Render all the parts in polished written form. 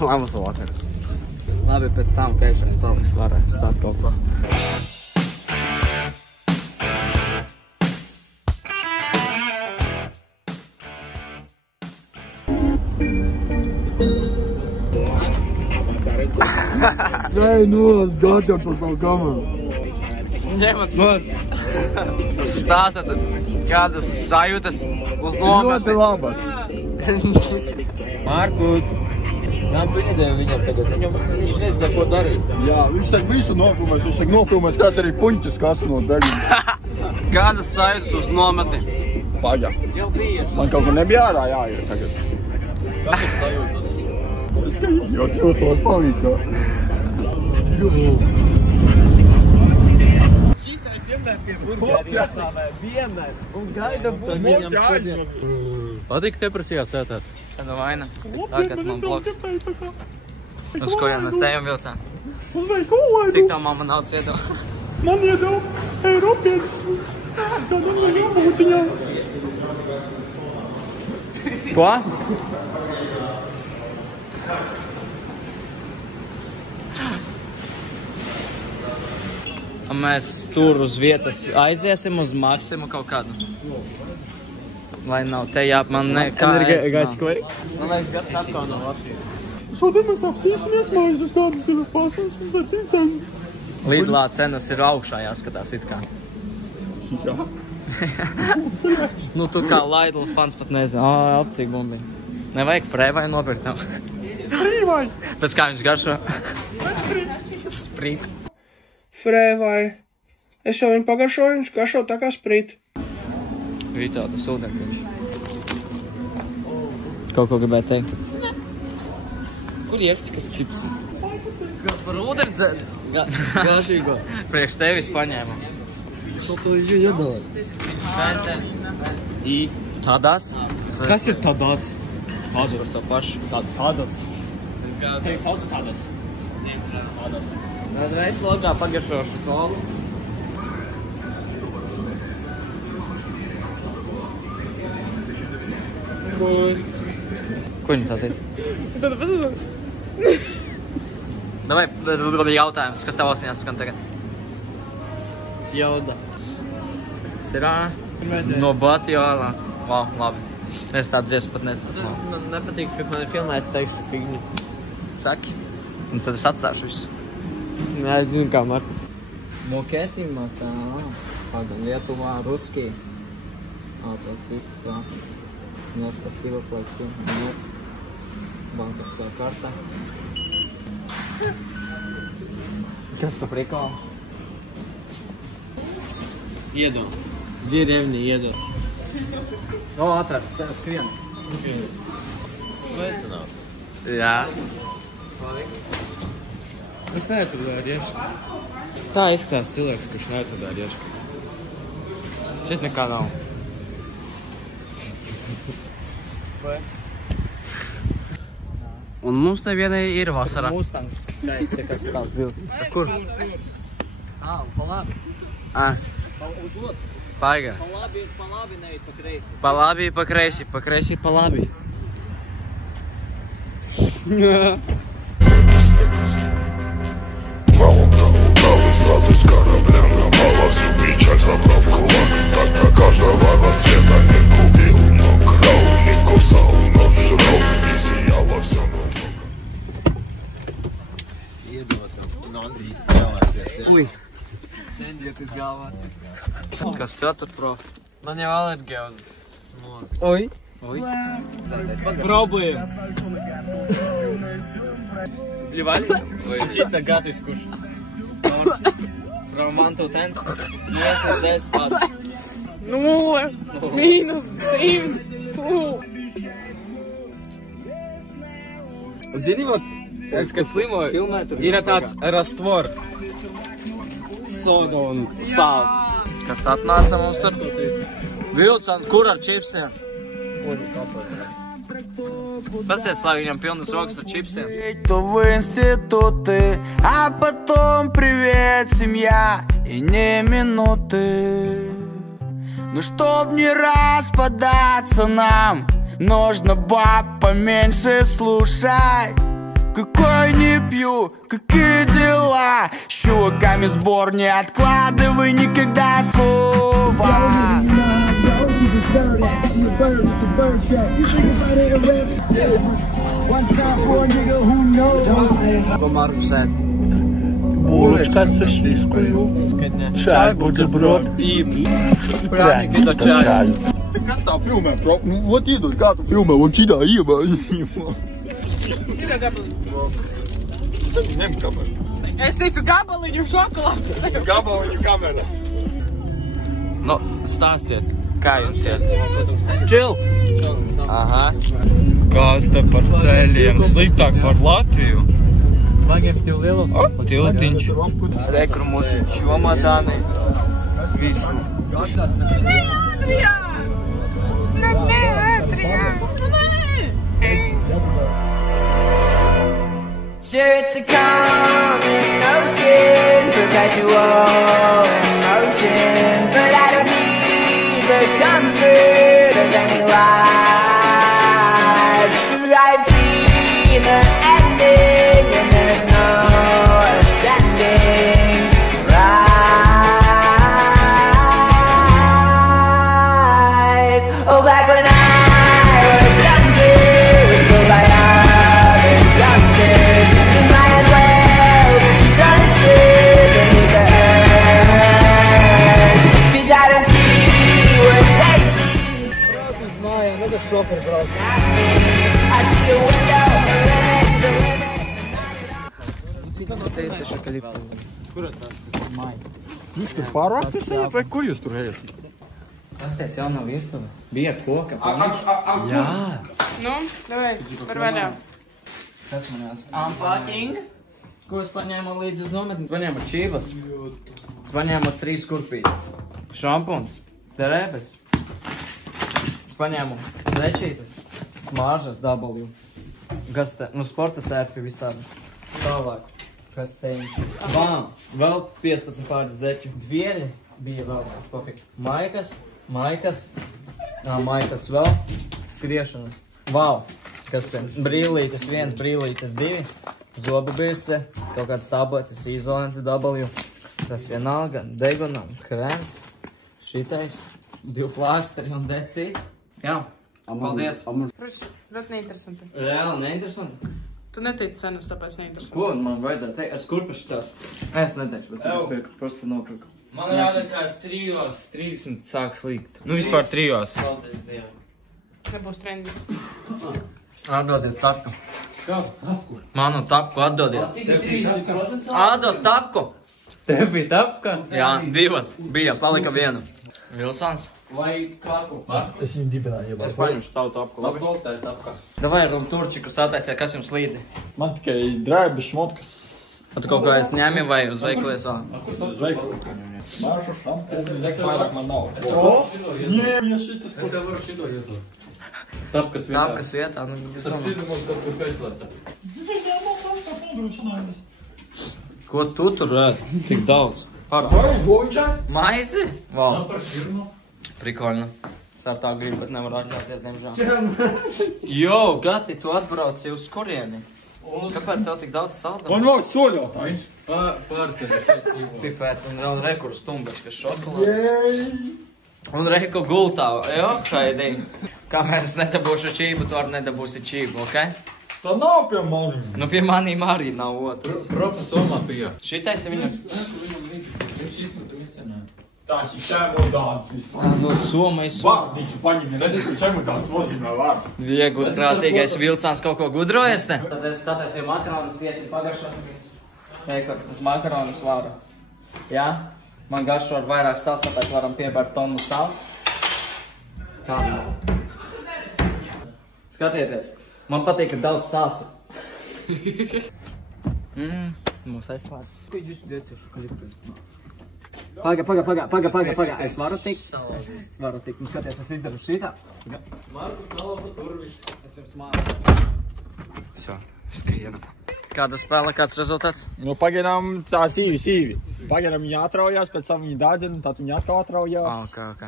Labas vakaras. Labi, pēc tam, ka es paliks varēs stāt kaut ko. Ej, nos, dod jau pa savu kameru. Ņemat nos. Stāstat, kādas sajūtas uz nometni. Ļoti labas. Markus, kam tu nedēvi viņam tagad? Viņš nezina, ko darīt. Jā, viņš tagad visu nofilmēs. Viņš tagad nofilmēs, kāds arī puņķis kas no daļiem. Kādas sajūtas uz nometni? Paga. Man kaut ko nebija ārā jāiet tagad. Kādas sajūtas? Es kā jūtos palīdz. Šitais vienmēr pie burgeri iestāvē, vienmēr, un gaidam Viņam šodien. Patīk te prasījās ētāt? Kāda vaina? Tagad man bloks. Uz kuriem mēs ejam vilcā? Cik tā mamma naudas iedod? Man iedod eiro 50. Kādam vajag būtiņā. Ko? Mēs tur uz vietas aiziesim uz Maksimu kaut kādu. Vai nav te man nekā es nav. Man liekas, gads atkal nav Latvijas. Šodien mēs apsīsimies maizes, kādas ir pasas uz 7 centi. Lidlā cenas ir augšā jāskatās it kā. Jā. Nu tu kā Lidl fans pat nezinu. Apcīgi bumbi. Nevajag Frēvai nopirkt nav. Frīvai. Pēc kā viņš garšo? Sprīt. Frēvai. Es jau viņu pagaršoju, viņš garšo tā kā sprīt. Vītā, tas ūdentiņš. Kaut ko gribēju teikt. Kur iekstikas čipsi? Par ūdeni dzēd? Gāšīgo. Priekš tevis paņēmu. Šo to viņš iedod. Tādās? Kas ir tādās? Tādas par to pašu. Tādas. Tevi sauc tādas. Tad es logā pagaršošu kolu. Ko viņi tā teica? Tad pasaka. Davai jautājums, kas tev ausījās skan tagad? Jauda. Tas ir no Batjolā. Wow, labi. Es tādu dziesmu pat nesaprotu. Man nepatīks, kad man ir filmēts teikšu figņu. Saki. Un tad es atstāšu visu. Nē, es zinu, kā Marku. Mokētīmās, kāda Lietuvā, Ruskī. Cits, Мне спасибо, плати. Нет. Банковская карта. Kas pa prikolu? Iedod. Dierevni iedod. O, atver, skrien. Sveicināt. Jā. Es neatradāju riešku. Tā izskatās cilvēks, kurš neatradāju riešku. Šeit nekā nav. Vai? Un mums te vienai ir vasara. Mustangs skaists, ja kas tāds zils. Kur? Pa labi. Uz otru. Paiga. Pa labi neiet pa kreisi. Pa labi, pa kreisi. Pa kreisi, pa labi. Сразу с корабля напала всю печаль, забрав кулак. Тогда каждого рассвета не купил, но крал, не кусал, но жрал и сияло все вокруг. Iedod tam. Un Andrijs spēlēties, ja? Ui. Nendiet izgalvāts. Kas tev tur, prof? Man jau alergija uz smogu. Oi. Oi. Пробуем. Плевали? Чисто гад искушен. From 1 to 10. Yes, that's not. 0, mīnus 100. Zini, вот, es, kad slimoju, ir tāds rastvor. Soda un sāls. Kas atnāca mums tur? Vilcan, kur ar čipsiem? Pasties, lai viņam pilnas rokas ar čipsiem. То в институты, а потом привет, семья, и не минуты. Ну чтоб не распадаться нам, нужно баб поменьше слушать. какой не пью, какие дела? С чуваками сбор не откладывай никогда слова. Булочка со сливкою, чай, бутерброд и пряники до чаю. Kas tā filmē? Nu, ot iedod, kā tu filmē, un čitā iebāži. Tikai gabaliņu. Ņem kameru. Es teicu gabaliņu šokolādes. Gabaliņu kameras. Nu, stāstiet, kā jums iet? Čil! Aha. Kāds te par ceļiem? Sliktāk par Latviju. Vajag tev lielos. Tiltiņš. Rekru mūsu čomadāni. Visu. Sure, it's a common notion, perpetual emotion, but I don't need the comfort of any life. I've seen the ending, and there's no ascending. Right? Oh, back when I was younger, so by other youngsters, in my head well, sunset beneath the earth. 'Cause I don't see what they see. I see a window, a limit's a limit. Jūs tur pārāk tas ir, vai kur jūs tur ejat? Pasties jaunā virtuve. Bija koka. Jā. Nu, davai, var vaļā. Kas man jās? Unpacking. Ko es paņēmu līdzi uz nometni? Paņēmu čīvas. Es paņēmu 3 kurpītes. Šampuns. Derēbes. Es paņēmu zečītas. Māžas W. Kas te? Nu, sporta tērpi visādi. Tālāk. Kas teņš? Bām. Vēl 15 pāris zeķu. Dvieļi bija vēl. Pofik. Maikas. Maikas vēl. Skriešanas. Vau. Kas te? Brīlītes 1, brīlītes 2. Zobu birste. Kaut kāds tabletes izolenti W. Tas vienalga. Degunam. Krēms. Šitais. 2 plāksteri un decīt. Jā. Paldies. Proč, ļoti neinteresanti. Reāli neinteresanti. Tu neteici cenas, tāpēc neinteresanti. Ko man vajadzētu teikt? Es kurpašu tās? Es neteikšu, bet es pirku, prosti nopirku. Man rāda, kā 3:30 sāks līgt. Nu, vispār 3. Paldies Dievam. Nebūs trendi. Atdodiet tapku. Manu tapku atdodiet. Atdod tapku. Tev bija tapka? Jā, 2. Bija, palika 1. Vilsons. Vai kāku? Es viņu dibināju iebāžu. Es paņemšu tavu tapku. Labi, tā ir tapkā. Davai rumturčiku sataisiet, kas jums līdzi. Man tikai drēbi šmotkas. Tu kaut kā es ņēmi vai uz veikalies vēl? Uz veikalu. Maršu šampūni, nekas vairāk man nav. Ņēmja šitas, Es tev varu šito jūtu. Tapkas vietā. Tapkas vietā, nu, es domāju. Sapcīdu mums kaut kur pēclēca. Ko tu tur rēd? Tik daudz. Parā. Maizi? Vau. Par širmu. Prikoļni. Es ar tā gribu, bet nevaru atļauties, diemžēl. Jo, Gati, tu atbrauci uz kurieni? Kāpēc jau tik daudz saldā? Man vēl soļotājs. Pārceļ šeit dzīvo. Pipēc un vēl rekur stumbeļs, kas šokolādes. Un reku gultā. Jo, haidī. Kamēr es nedabūšu čību, tu arī nedabūsi čību, ok? Tā nav pie maniem. Nu, pie manīm arī nav otrs. Profa somā bija. Šitais ir viņam... Viņš izmeta visenā. Tās ir čemodāns vispār. No Somais. Vārnīcu paņemi, nezinu, ka čemodāns nozīmē vārds. Viegli prātīgais Vilcāns kaut ko gudrojas, ne? Tad es sataisīju makaronus, iesim pagaršosim jums. Teikot, es makaronus varu. Jā? Man garšo ar vairāk sals, tāpēc varam piebārt tonu sals. Kā? Skatieties. Man patīk, ka daudz sals ir. Mums aizslēdz. Ko jūs lieciešu, ka likties? Paga. Es varu tikt. Nu, skaties, es izdaru šitā. Markus salauza turvis. Es jums māru. Viso, skrienam. Kāda spēle, kāds rezultāts? Nu, pagaidām tā sīvi. Pagaidām viņa atraujās, pēc tam viņa dādzina, tad viņa atkal atraujās. Ok.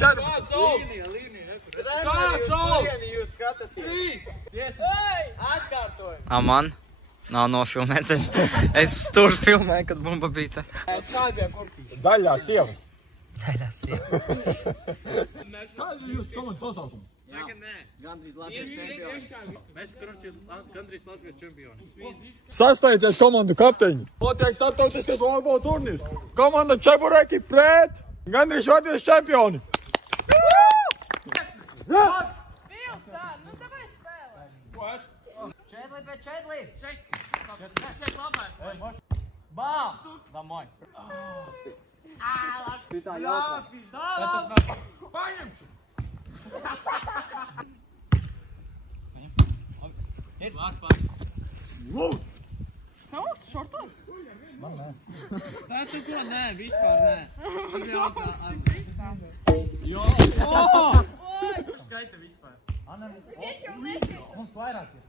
14. Man nav nofilmēts. Es tur filmēju, kad bumba bija. Daļā sievas. Kāda ir jūsu komandas nosaukuma? Gandrīz Latvijas čempioni. Mēs gandrīz Latvijas čempioni. Sastājieties komandu kapteiņi. Notiek starptautiskais volejbola turnīrs. Komanda Čebureki pret gandrīz Latvijas čempioni. Četli pēc četli. Šeit labāk. Bām! Domāj. Šitā jautā. Paņemšu. Nav šortos? Tā tu ko? Nē, vispār nē. Skaita vispār. Mums vairāk ir.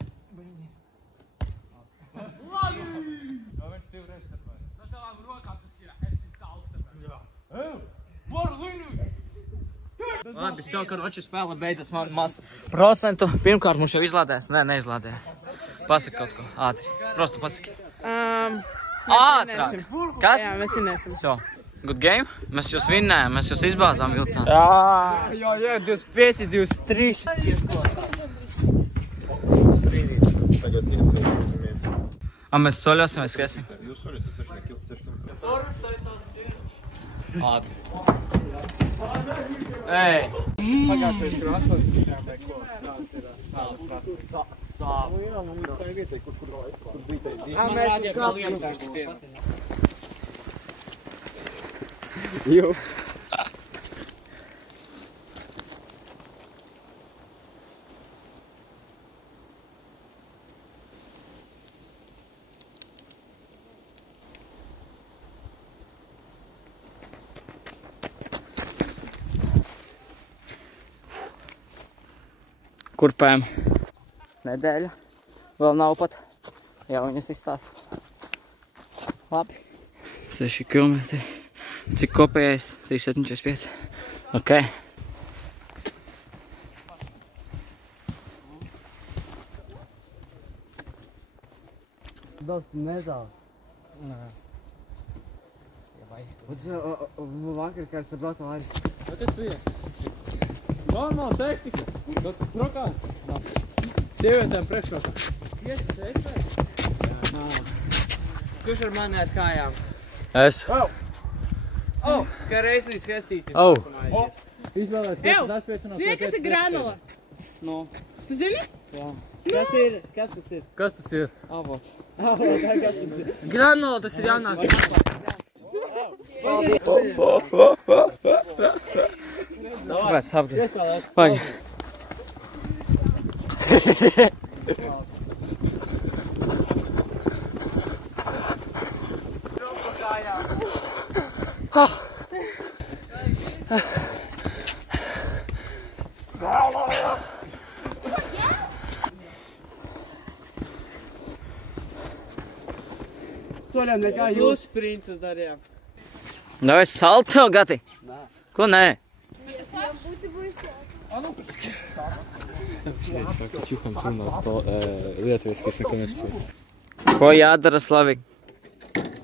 Labi! To viņš divreiz starpāja. Tā tavām rokām tas ir. Es ir tāls starpāja. Varu līniju! Labi, karoči spēle beidzas man maz procentu. Pirmkārt mums jau izlādēs. Nē, neizlādēs. Pasaki kaut ko. Ātri. Prostu pasaki. Ātrāk. Kas? Jā, mēs vinēsim. So, good game. Mēs jūs vinnējam, mēs jūs izbāzām vilcām. Jā, 25, 23. Tagad iesvīties. Mēs soļosim vai skriesim? Jūs soļosim 6 km. Labi. Ej! Pagājušais ir 8. neko. Stāv. Jā, man ir tā vietē, kur bija tā. Mēs uz kāpju. Jū. Kurpēm nedēļa. Vēl nav pat. Jau viņas izstāsta. Labi. 6 km. Cik kopējais? 3,745. Ok. Daudz nezāl. Vakar kāds ar braucam arī. Kas bija? Normāla tehnika. Kaut kas rokās? Sievietēm priekšrokā. Kurš ar mani ar kājām? Es. Kā reislīs hesīti. Izvēlēt, Ew, kas atspiešanās. zini, kas ir granula? No. Tu zini? Kas ir? Kas tas ir? Kas tas ir? Avots. Kas tas ir? Granola, tas ir jaunāks. Kāpēc apgriez? Paņi. Soļam nekā jūs sprintus darījām. Davai salto, gati. Ko nē? Ko jādara, Slavik?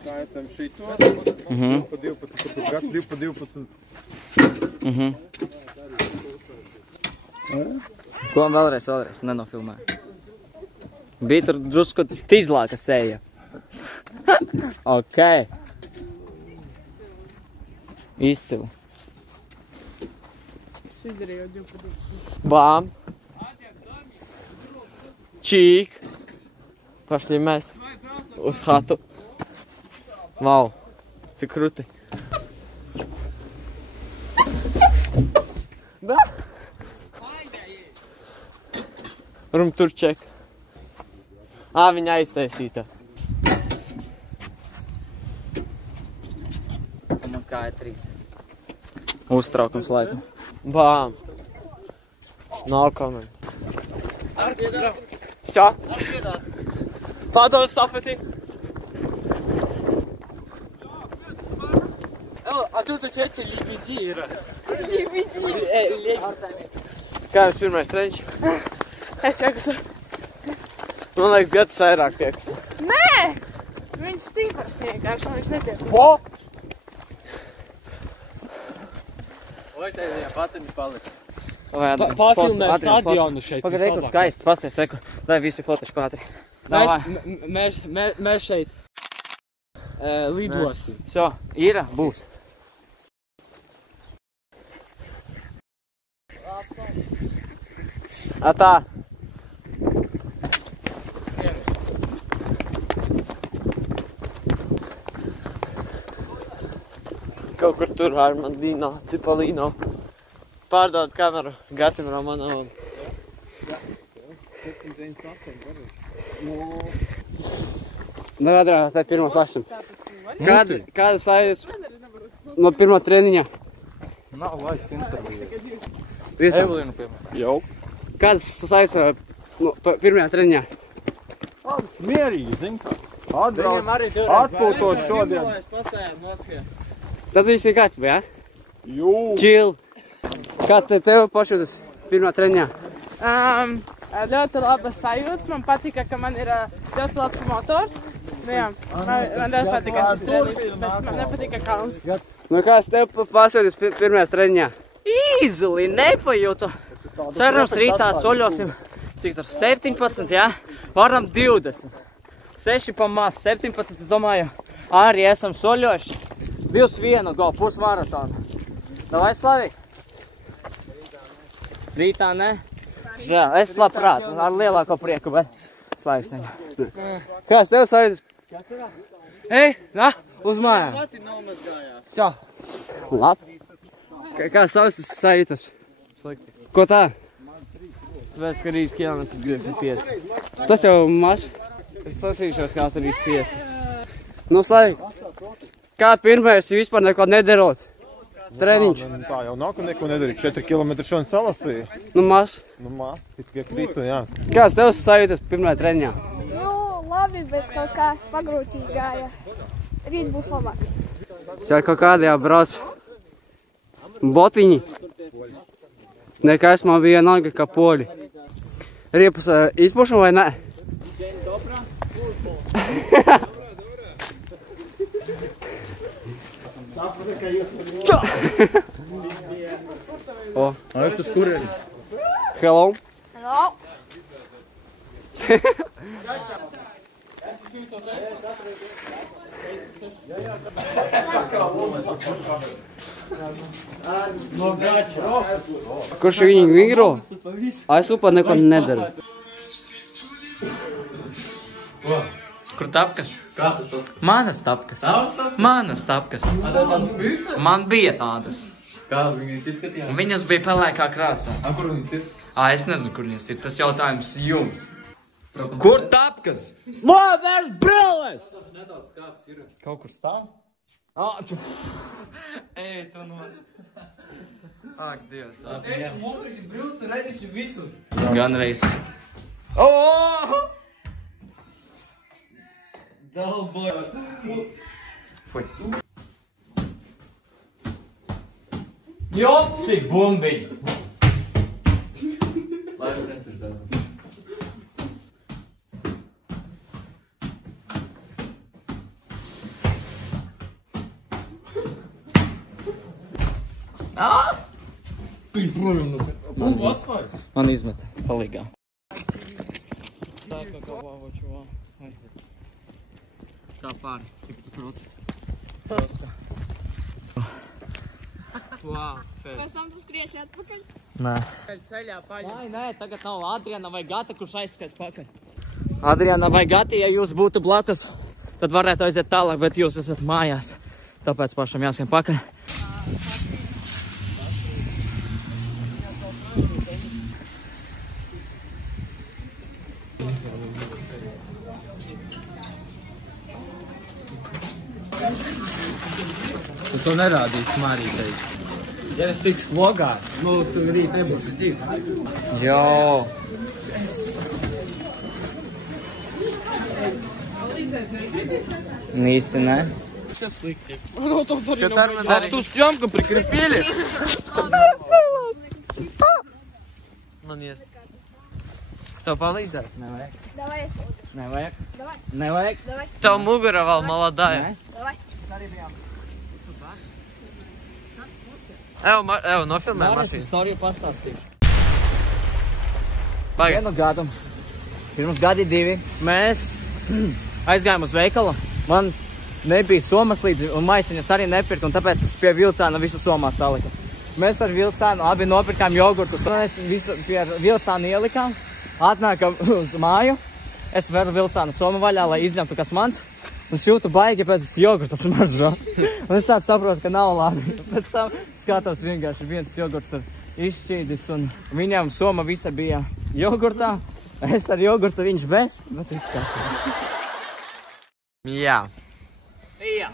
Tā esam šito. Mhm. Pa 12, tur gadu 2 pa 12. Mhm. Ko vēlreiz, nenofilmē. Bija tur drusku tizlāka seja. Ok. Izcili. Es izdarīju 2. Bām. Čīk. Pašli mēs. Uz hatu. Vau. Cik kruti. Da. Rum tur ček. Viņa aiztaisīta. Man kāja 3. Uztraukums laikam. Bām. Nav komentu. Все. Падал сафети. A tu taču esi Libidi ir. Libidi. Kā jums pirmais treniņš? Es piekusu. Man liekas, Gatis vairāk piekusu. Nē! Viņš stīpars vienkārši, un viņš nepiekus. Po! Vai es aizējā pateni palika? Pārfilmē stadionu šeit. Pagad, kur skaisti, pasties, seku. Dai visi fotošku ātri. Mēs šeit lidosim. So, ir, būs. Tā. Kaut kur tur Armandino, Cipolino. Pārdod kameru Gatim Romanovam. Nu, Adrā, tā ir pirmā sāksim. Kāda sajūtas no pirmā treniņa? Nav laiks interviju. Visam. Evelīnu, piemēram. Jau. Kādas sajūtas no pirmajā treniņā? Mierīgi, zin kā. Atpūtos šodien. Tad viss ir kārtībā, jā? Jū. Chill. Kā tev pašūtas pirmā treniņā? Ļoti labas sajūtas. Man patika, ka man ir ļoti labs motors. Nu jā, man ļoti patika šis treniņš, bet man nepatika kalns. Nu kāds tev pasūties pirmajā treniņā? Īzuli, nepajūtu. Cerams, rītā soļosim, cik tur, 17, jā? Varam 20. 6 pa maz, 17, es domāju, arī esam soļojuši. 2-1 go, pusmaratonu. Davai, Slavik? Rītā, ne? Žēl, es labprāt, ar lielāko prieku, bet Slaviks neņem. Kāds tev sajūtas? Ej, na, uz mājām. Šo. Labi. Kāds tavs sajūtas? Slikti. Ko tā? Tāpēc, ka rīt kilometri 25. Tas jau maz. Es lasīšos, kā tur rīt 5. Nu, Slavik, kā pirmais vispār neko nedarot? Treniņš. Tā jau nav, ka neko nedarīt. 4 kilometri šodien salasīja. Nu, maz. Nu, mās, tikai krītu, jā. Kāds tev sajūtas pirmajā treniņā? Nu, labi, bet kaut kā pagrūtīgi gāja. Rīt būs labāk. Šā kaut kādā brauc botiņi. Nekas man bija vienalga kā poļi. Riepus izpušam vai ne? Čau! O, Es uz kurieni? hello. Hello. Kurš viņi vingro? A es upā neko nedaru. Kur tapkas? Kā tas tu? Manas tapkas. Tavas tapkas? Manas tapkas. A tev tāds bīfes? Man bija tādas. Kā viņas izskatījās? Un viņas bija pelēkā krāsā. A, kur viņas ir? Es nezinu, kur viņas ir. Tas jautājums jums. Kur tapkas? Man, vairs brīles! Nedaudz kāps ir. Kaut kur stāv? Ej, tu nos. Ak, Dievs. Motoris ir brīvs, tu redzēsi visur. Gan reiz. Oh! Fui. Jop, cik bumbiņi! Lai tu netur tev. Man vasvar? Man izmeta palīgā. Tā kā galvā čuvā. Kā pāri, cik tu kroci? Wow, fēr. Pēc tam tu skriesi atpakaļ? Nē. Ceļā paļā. Nē, tagad nav Adriana vai Gata, kurš aizskais pakaļ. Adriana vai Gati, ja jūs būtu blakus, tad varētu aiziet tālāk, bet jūs esat mājās. Tāpēc pašam jāskiem pakaļ. Tu to nerādīsi Marītei. Ja es tiks logā, nu, tu rīt nebūsi dzīves. Jo. Īsti, ne? все slikti. Nu, tu tur Ko jau tu ar mani А dari? ту съемку прикрепили? Man ies. Tev palīdzēt? Nevajag. Давай я спробую. Nevajag. Давай. Nevajag. Давай. Tev mugura vēl молодая. Давай. Evo, nofilmē Māris mašīnu. istoriju pastāstīšu. Pagaid. Vienu gadu. Pirms gadi divi. Mēs aizgājām uz veikalu. Man nebija somas līdzi un maisiņas arī nepirka, un tāpēc es pie vilcāna visu somā saliku. Mēs ar vilcānu abi nopirkām jogurtus. Mēs visu pie vilcāna ielikām, atnākam uz māju. Es veru vilcānu somu vaļā, lai izņemtu, kas mans. Un šūtu baigi pēc jogurtas maržo. Un es tāds saprotu, ka nav labi. Pēc tam skatos vienkārši viens jogurts ir izšķīdis. Un viņam soma visa bija jogurtā. Es ar jogurtu, viņš bez. Bet viņš kā. Jā. Jā.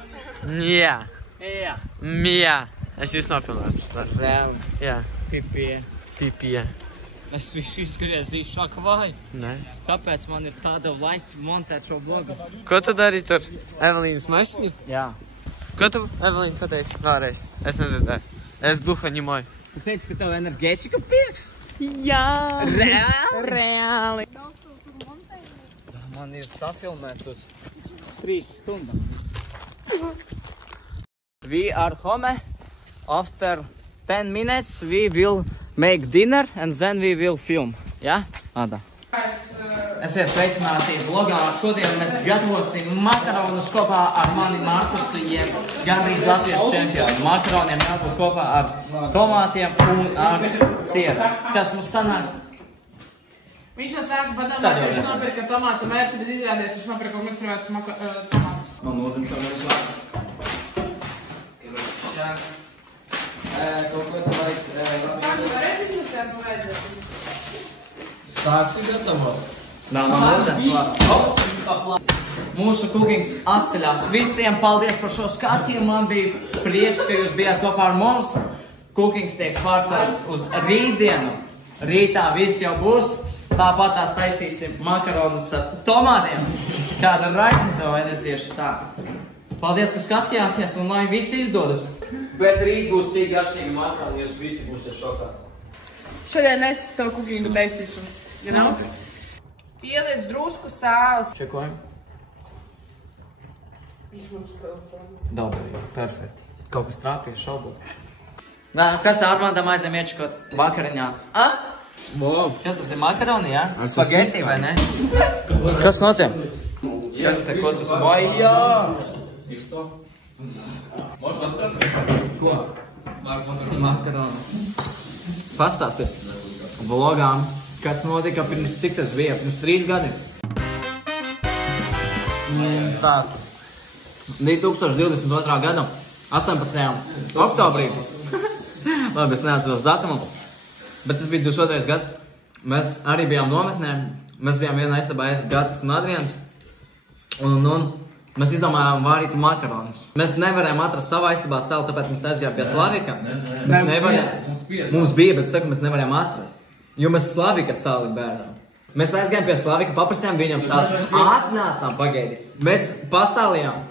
Jā. Jā. Jā. Es jūs nofilmēju. Reāli. Jā. Pipie. Pipie. Es visu izgriezīšu šāk vai. Nē. Kāpēc man ir tāda laists montēt šo blogu? Ko tu dari tur? Evelīnas maisiņu? Jā. Ko tu, Evelīna, pateici vēlreiz? Es nedzirdēju. Es bufa ņemoju. Tu teici, ka tev enerģētika pieks? Jā. Reāli? Reāli. Man ir safilmēts uz 3 stundām. We are home. After 10 minutes we will make dinner and then we will film. Jā? Ādā. Esiet sveicināti vlogā. Šodien mēs gatavosim makaronus kopā ar mani Markusu, jeb gandrīz Latvijas čempionu. Makaroniem jābūt kopā ar tomātiem un ar sieru. Kas mums sanāks? Viņš jau sāka padomāt, ka viņš nopirka tomātu mērci, bet izrādījās, viņš nopirka miksrētus tomātus. Man ūdens vēl ir vārds. Jā. Kaut ko tu vajag... Man varēs izlustēt, nu redzēt. Sāksim gatavot. Man ūdens vārds. Mūsu kukings atceļās. Visiem paldies par šo skatījumu. Man bija prieks, ka jūs bijāt kopā ar mums. Kukings tiek pārcelts uz rītdienu. Rītā viss jau būs. Tāpat tās taisīsim makaronus ar tomātiem. Kāda raizniza vai ne tieši tā. Paldies, ka skatījāties un lai visi izdodas. Bet rīt būs tik garšīgi makaroni, jūs visi būsiet šokā. Šodien es tev kukingu taisīšu. You know? Pieliec drusku sāls. Čekojam. Dobri, perfekti. Kaut kas trāpīja šaubot. Nā, kas Armandam aizem iečakot vakariņās? Kas tas ir makaroni, jā? Spageti vai ne? Kas notiek? Kas te, ko tu vai? Jā! Ko? Makaronis. Pastāsti vlogām, kas notika pirms cik tas bija? Pirms 3 gadi? Sāst. 2022. gada 18. oktobrī. Labi, es neatceros datumu. Bet tas bija 22. gads. Mēs arī bijām nometnē. Mēs bijām vienā istabā, es, Gatis un Adrians. Un mēs izdomājām vārīt makaronus. Mēs nevarējām atrast savā istabā salu, tāpēc mēs aizgājām pie Slavika. Mēs nevarējām. Mums bija, bet saku, mēs nevarējām atrast. Jo mēs Slavika sali bērnām. Mēs aizgājām pie Slavika, paprasījām viņam sali. Atnācām, pagaidi. Mēs pasālījām.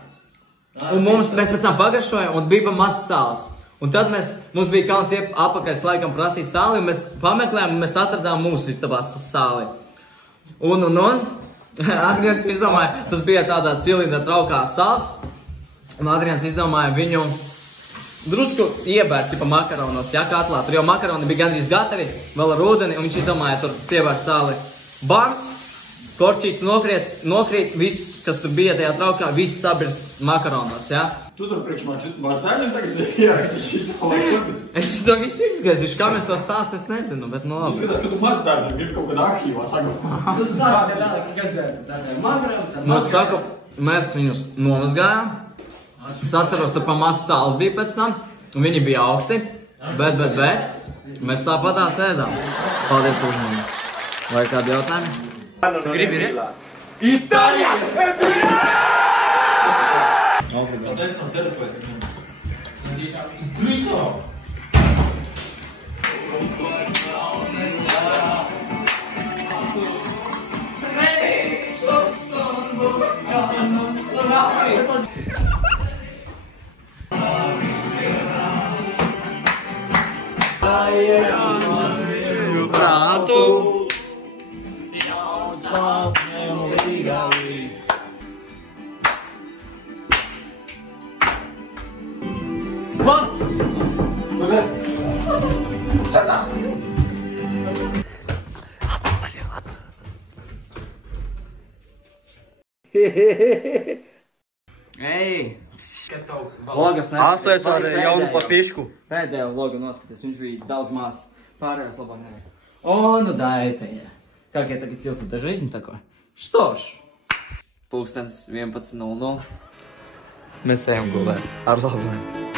Un mēs pēc tam pagaršojām un bija pa maz sāls. Un tad mums bija kauns apakaļ laikam prasīt sāli, un mēs pameklējām, un mēs atradām mūsu istabā sāli. Un Adrians izdomāja, tas bija tādā cilindra traukā sāls, un Adrians izdomāja viņu drusku iebērt pa makaronos, ja, katlā. Tur jau makaroni bija gandrīz gatavi, vēl ar ūdeni, un viņš izdomāja tur piebērt sāli. Bams, korķīts nokrīt, viss, kas tur bija tajā traukā, viss sabirst makaronos, ja. Tu tur priekš mazbērniem tagad ieraksti šitā, lai kurbi. Es to visu izgaizīšu, kā mēs to stāst, es nezinu, bet no labi. Skatāt, ka tu mazbērniem gribi kaut kādā arhīvā saglabāt. Tu sāki tādā makaronā. No saku, mēs viņus nomazgājām. Es atceros, tur pa maz sāls bija pēc tam, un viņi bija augsti, bet mēs tāpatās ēdām. Paldies par uzmanību. Vai kādi jautājumi? Tu gribi ir? Itālijā! Pateic nam terapeiti. Viso! Ej! Logas Aslēs ar jaunu patišku. Pēdējā vlogu noskaties, viņš bija daudz mās. Pārējās labāk nevajag. O, nu dайте. Как я так и целился, это жизнь такой. Что ж, pulkstens 11:00. Mēs ejam gulēt ar labu nakti.